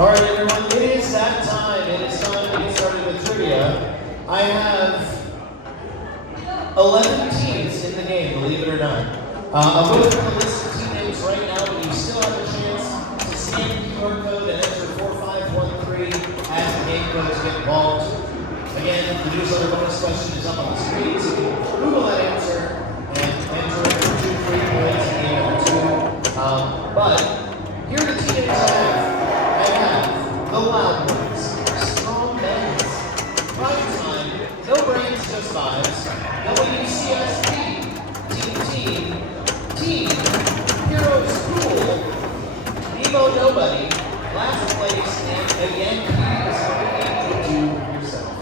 All right, everyone, it is that time. It is time to get started with trivia. I have 11 teams in the game, believe it or not. I'm going through the list of team names right now, but you still have a chance to scan the QR code and enter 4513 as the game codes get involved. Again, the news other bonus question is up on the screen, so you can Google that answer and enter it for 2 free points in game number 2. But here are the team names I have the Loud Ones, Strong Men's, Prime Time, No Brains, Just Vibes, WCSP, Team, Heroes Cool, Nemo Nobody, Last Place, and again, is everything to do yourself.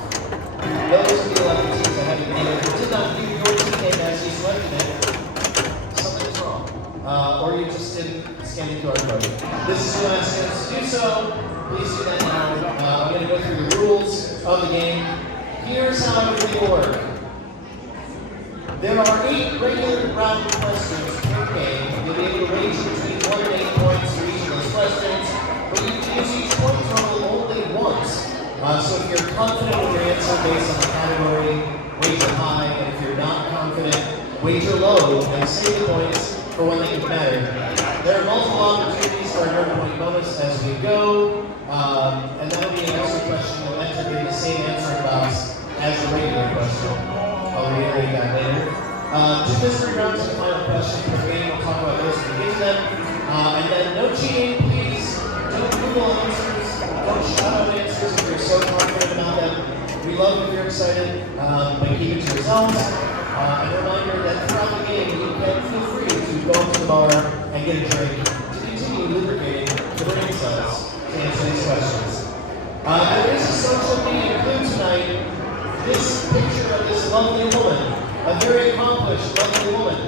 Those are the 11 teams I have in here. If you did not view your team name as you selected it, something's wrong. Or you just didn't scan the QR code. This is your last chance to do so. Please do that now. I'm going to go through the rules of the game. Here's how everything will work. There are 8 regular round questions per game. You'll be able to range between 1 and 8 points for each of those questions, but you can use each point total only once. So if you're confident with your answer based on the category, wager high, and if you're not confident, wager low and save the points for when they can matter. There are multiple opportunities for a 100-point bonus as we go, and that'll be an extra question you'll enter in the same answering box as the regular question. I'll reiterate that later. 2 mystery rounds and the final question per game. We'll talk about those when we get to them. And then no cheating, please. Don't Google answers. Don't shout out answers if you're so confident about them. We love if you're excited, but keep it to yourselves. And a reminder that throughout the game, you can feel free to go up to the bar and get a drink to continue lubricating the brain cells to answer these questions. There is a social media clue tonight. This picture of this lovely woman, a very accomplished, lovely woman.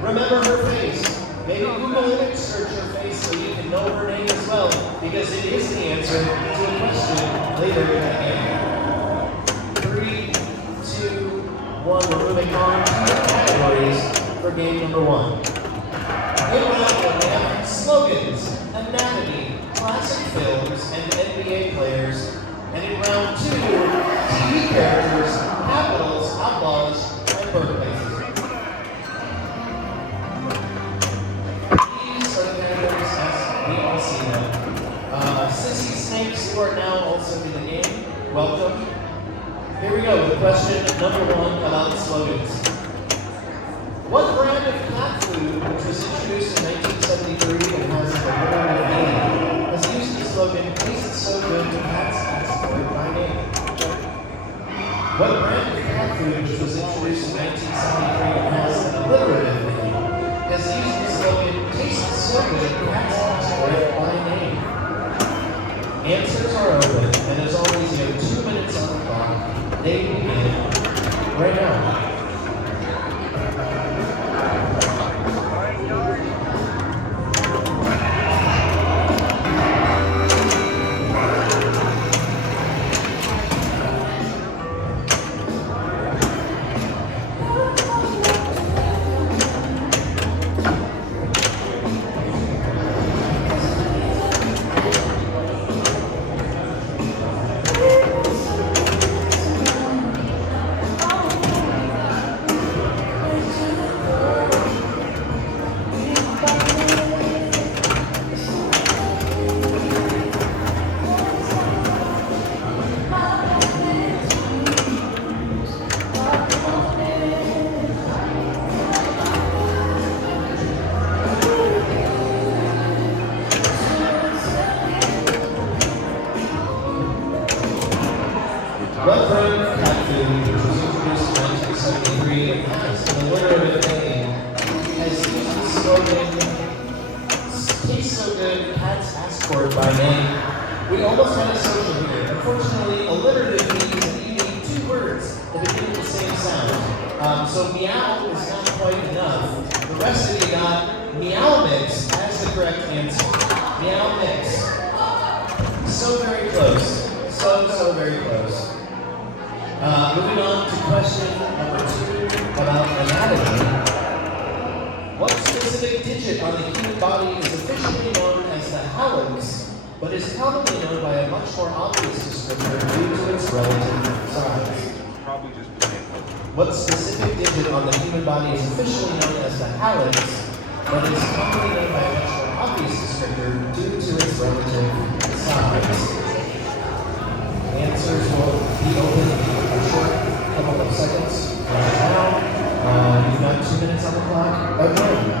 Remember her face. Maybe Google image search her face so you can know her name as well, because it is the answer to a question later in the game. 3, 2, 1. We're moving on to the categories for game number 1. In round 1, we have slogans, anatomy, classic films, and NBA players. And in round 2, TV characters, capitals, outlaws, and birthplaces. These are the characters as we all see them. Sissy Snakes, who are now also in the game, welcome. Here we go with question number 1 about slogans. What brand of cat food, which was introduced in 1973 and has a literary meaning, has used the slogan, "Tastes so good, cats ask for it by name"? What brand of cat food, which was introduced in 1973 and has an alliterative meaning, has used the slogan, "Tastes so good, cats ask for it by name"? Answers are open, and as always, you have 2 minutes on the clock. They begin right now. What brand of cat food, which was introduced in 1973 and has an alliterative name, has used the slogan, "Tastes so good, cats ask for it by name"? We almost had a social here. Unfortunately, alliterative means that you need 2 words that begin with the same sound. So meow is not quite enough. The rest of you got meow mix as the correct answer. Meow mix. So very close. So very close. Moving on to question number 2 about anatomy. What specific digit on the human body is officially known as the hallux but is commonly known by a much more obvious descriptor due to its relative size. Probably just the same. What specific digit on the human body is officially known as the hallux, but is commonly known by a much more obvious descriptor due to its relative size? Answers will be open in a short couple of seconds right now. You've got 2 minutes on the clock. Okay.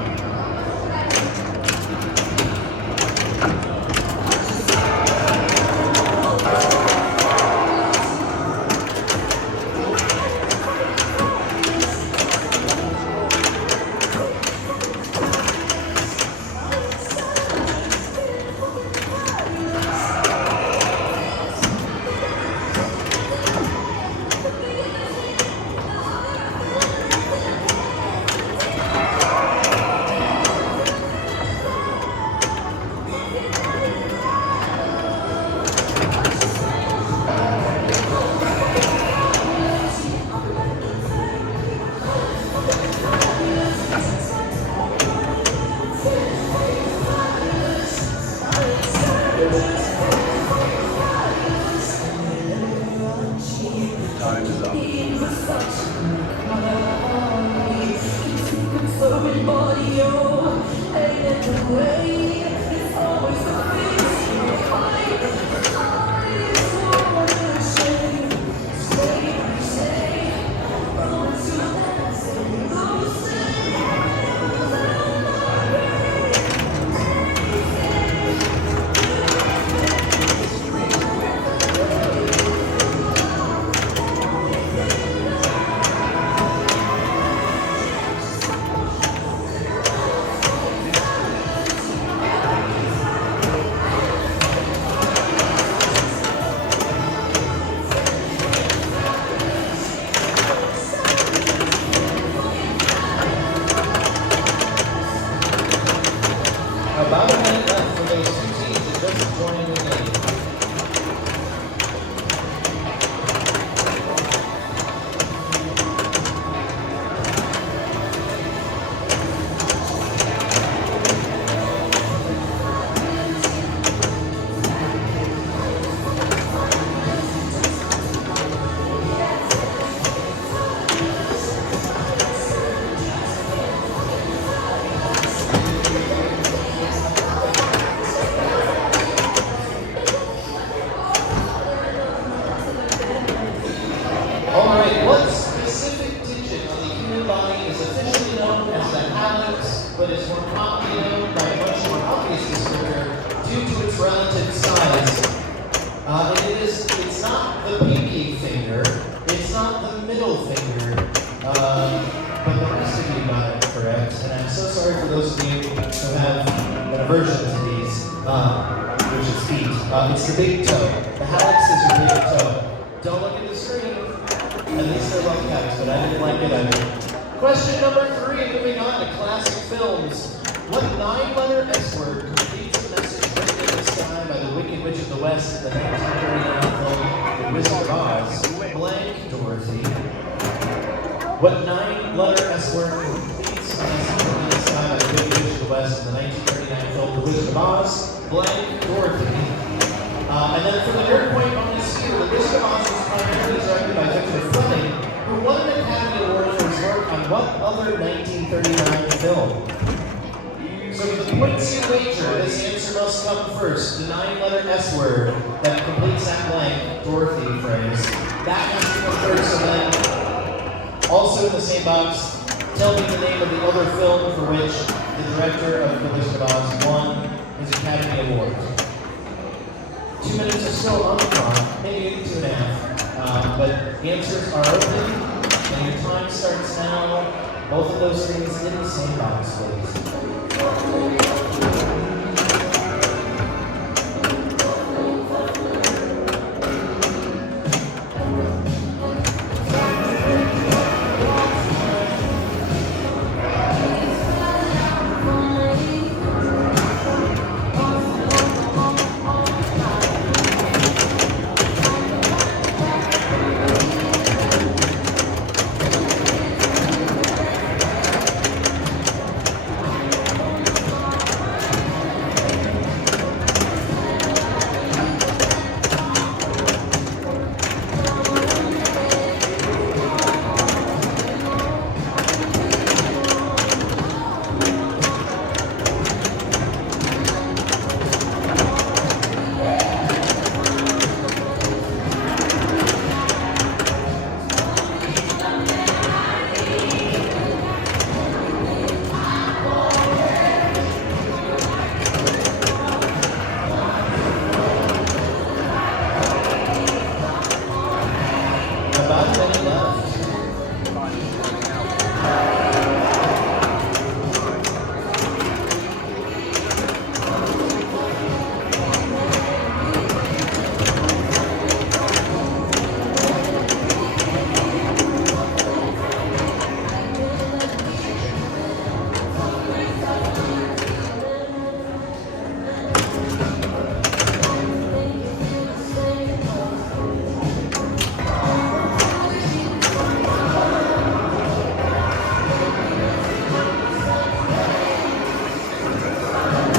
Time is up. About a minute left for those two teams that just joined the game. Alright, what specific digit on the human body is officially known as the hallux, but is more commonly known by a much more obvious descriptor due to its relative size? It's not the pinky finger, it's not the middle finger, but the rest of you got it correct. And I'm so sorry for those of you who have an aversion to these, which is feet. It's the big toe. The hallux is your big toe. Don't look at the screen. At least they're rough cuts, but I didn't like it either. Question number 3, moving on to classic films. What 9-letter S word completes the message written in the sky by the Wicked Witch of the West in the 1939 film The Wizard of Oz? Blank Dorothy. What 9-letter S word completes the message written in the sky by the Wicked Witch of the West in the 1939 film The Wizard of Oz? Blank Dorothy. And then for the nerd point bonus here, The Wizard of Oz was primarily directed by Victor Fleming, who won an Academy Award for his work on what other 1939 film? So for the points you wager, this answer must come first. The 9-letter S word that completes that blank Dorothy phrase. That has to come first, and then also in the same box, tell me the name of the other film for which the director of The Wizard of Oz won his Academy Award. 2 minutes are still on the clock, maybe 2.5. But the answers are open, and your time starts now. Both of those things in the same box, please.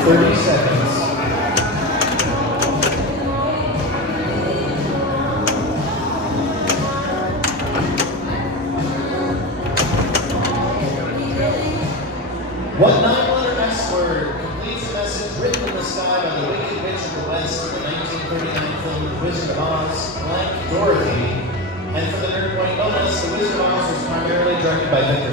30 seconds. What 9-letter S word completes a message written in the sky by the Wicked Witch of the West in the 1939 film The Wizard of Oz, blank Dorothy? And for the nerd point bonus, The Wizard of Oz was primarily directed by Victor